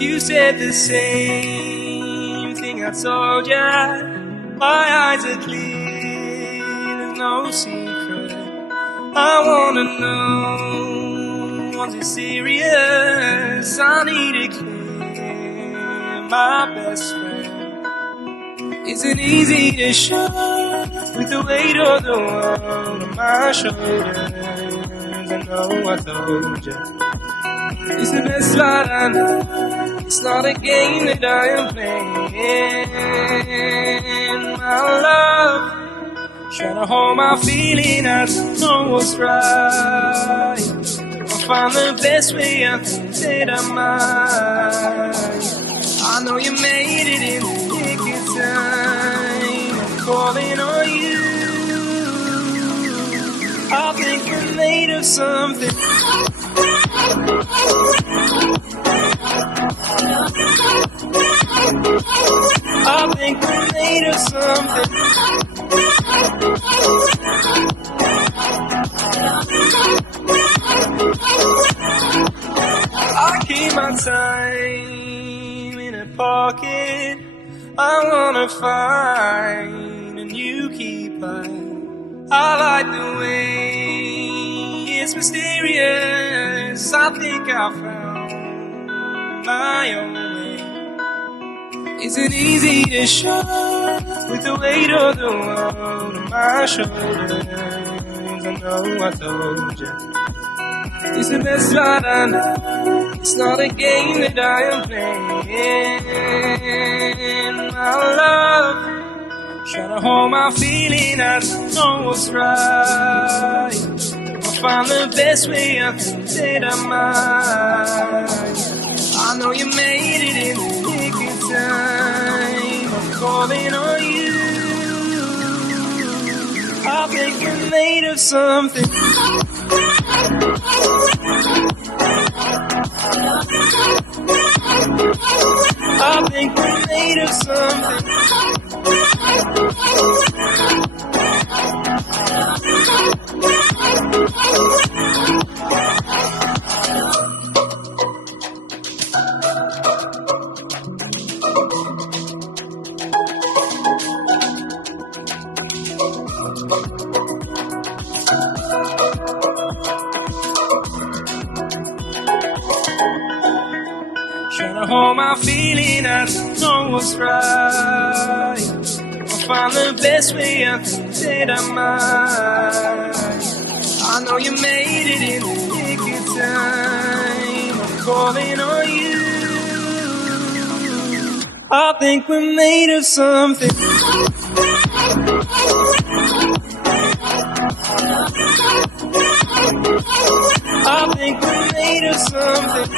You said the same thing I told ya. My eyes are clear, there's no secret. I wanna know, was it serious? I need it clear, my best friend. Isn't easy to show with the weight of the world on my shoulders. I know I told ya, it's the best fight I know. It's not a game that I am playing. My love, trying to hold my feeling, I don't know what's right. I'll find the best way, I think that I might. I know you made it in the nick of time. I'm calling on you. I think we're made of something. I think we're made of something. I keep my time in a pocket. I wanna find a new keeper. I like the way it's mysterious. I think I found my own way. Is it easy to show with the weight of the world on my shoulders? I know I told you, it's the best fight I know. It's not a game that I am playing. My love, trying to hold my feeling, I don't know what's right. I'll find the best way, I think that I might. I know you made it in the nick of time. I'm calling on you. I think you're made of something. I think we're made of something. Trying to hold my feeling, I don't know what's right. I'll find the best way, I think that I might. I know you made it in the nick of time. I'm calling on you. I think we're made of something. I think we're made of something.